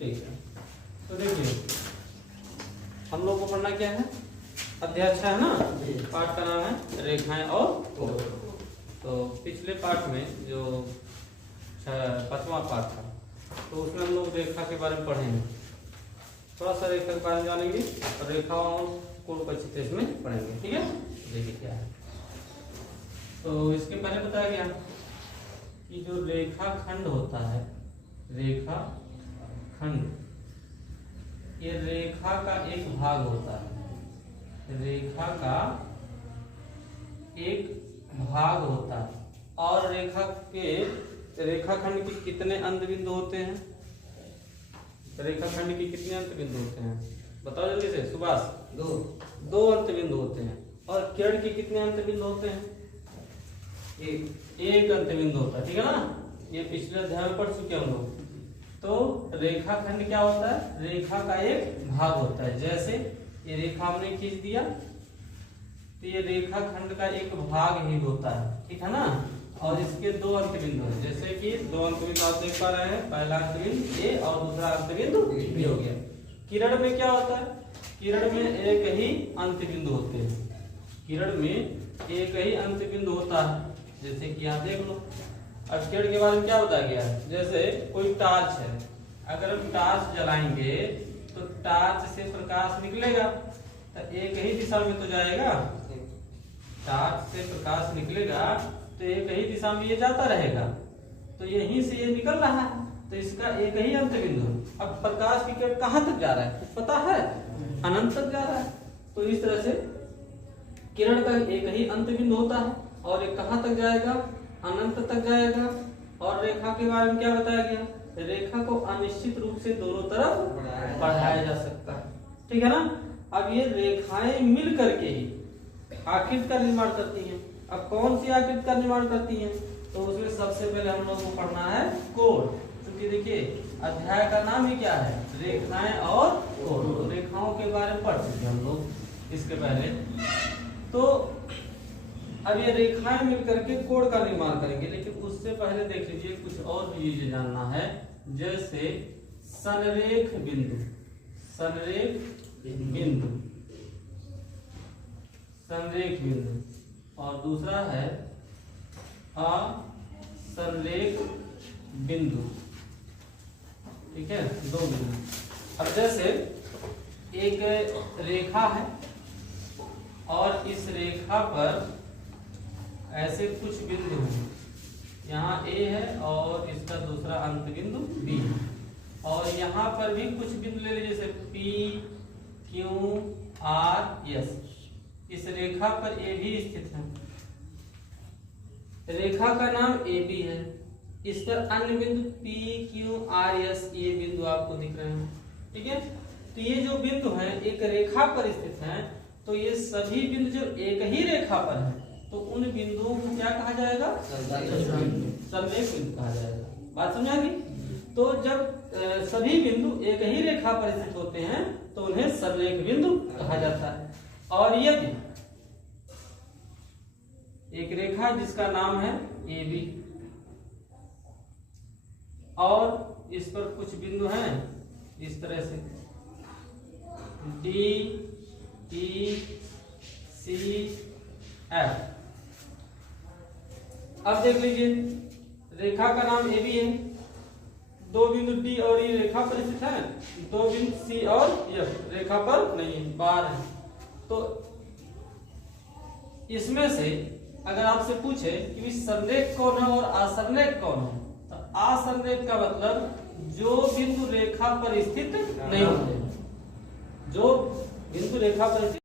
ठीक है, तो देखिए हम लोग को पढ़ना क्या है, अध्याय 6 है ना, पाठ का नाम है रेखाएं और कोण। तो पिछले पाठ में जो 5वां पाठ था तो उसमें हम लोग रेखा के बारे में पढ़ेंगे, थोड़ा सा रेखा के बारे में जानेंगे और रेखाओं और कोण को अच्छी तरह में पढ़ेंगे। ठीक है, देखिए क्या है। तो इसके पहले बताया गया कि जो रेखा खंड होता है, रेखा खंड, ये रेखा का एक भाग होता है, रेखा का एक भाग होता है। और रेखाखंड के कितने अंत बिंदु होते हैं? रेखाखंड के कितने अंत बिंदु होते हैं बताओ जल्दी से सुभाष। दो अंत बिंदु होते हैं। और किरण के कितने अंत बिंदु होते हैं? एक अंत बिंदु होता है। ठीक है ना, ये पिछले अध्याय में पढ़ चुके हम लोग। तो रेखाखंड क्या होता है? रेखा का एक भाग होता है। जैसे ये रेखा हमने खींच दिया तो ये रेखाखंड का एक भाग ही होता है। ठीक है ना, और इसके दो अंत बिंदु हैं। जैसे कि दो अंत बिंदु आप देख पा रहे हैं, पहला अंत बिंदु ए और दूसरा अंत बिंदु बी हो गया। किरण में क्या होता है? किरण में एक ही अंत बिंदु होते हैं। किरण में एक ही अंत बिंदु होता है। जैसे कि यहाँ देख लो, अब किरण के बारे में क्या बताया गया है? जैसे कोई टार्च है, अगर हम टार्च जलाएंगे तो टार्च से प्रकाश निकलेगा तो एक ही दिशा में तो जाएगा। टार्च से प्रकाश निकलेगा तो एक ही दिशा में ये जाता रहेगा, तो यहीं से ये निकल रहा है, तो इसका एक ही अंत बिंदु है। अब प्रकाश की किरण कहाँ तक जा रहा है कुछ पता है? अनंत तक जा रहा है। तो इस तरह से किरण का एक ही अंत बिंदु होता है और ये कहाँ तक जाएगा? अनंत तक जाएगा। और रेखा के बारे में क्या बताया गया? रेखा को अनिश्चित रूप से दोनों तरफ बढ़ाया जा सकता है। ठीक है ना। अब ये रेखाएं मिल करके ही आकृति का निर्माण करती हैं। अब कौन सी आकृति का निर्माण करती हैं? तो उसमें सबसे पहले हम लोग को पढ़ना है कोण। क्योंकि देखिए अध्याय का नाम ही क्या है? रेखाएं और कोण। तो रेखाओं के बारे में पढ़ चुके हम लोग इसके पहले। तो अब ये रेखाएं मिलकर के कोण का निर्माण करेंगे, लेकिन उससे पहले देख लीजिए कुछ और भी चीजें जानना है। जैसे संरेख बिंदु, संरेख बिंदु, संरेख बिंदु, और दूसरा है असंरेख बिंदु। ठीक है, दो बिंदु। अब जैसे एक रेखा है और इस रेखा पर ऐसे कुछ बिंदु हैं, यहाँ ए है और इसका दूसरा अंत बिंदु बी है, और यहाँ पर भी कुछ बिंदु ले लीजिए, जैसे पी, क्यू, आर, एस। इस रेखा पर ए भी स्थित है, रेखा का नाम ए बी है। इस पर अन्य बिंदु पी, क्यू, आर, एस, ये बिंदु आपको दिख रहे हैं। ठीक है, तो ये जो बिंदु है एक रेखा पर स्थित है, तो ये सभी बिंदु जो एक ही रेखा पर है तो उन बिंदुओं को क्या कहा जाएगा? संरेख बिंदु कहा जाएगा। बात समझ आ गई? तो जब सभी बिंदु एक ही रेखा पर स्थित होते हैं तो उन्हें संरेख बिंदु कहा जाता है। और यदि एक रेखा जिसका नाम है ए बी और इस पर कुछ बिंदु हैं इस तरह से डी, ई, सी, एफ। अब देख लीजिए रेखा का नाम ए बी है, दो बिंदु डी और ई रेखा पर स्थित है, दो बिंदु सी और एफ रेखा पर नहीं है, बाहर है। तो इसमें से अगर आपसे पूछे कि संरेख कौन है और असंरेख कौन है, तो असंरेख का मतलब जो बिंदु रेखा पर स्थित नहीं होते, जो बिंदु रेखा पर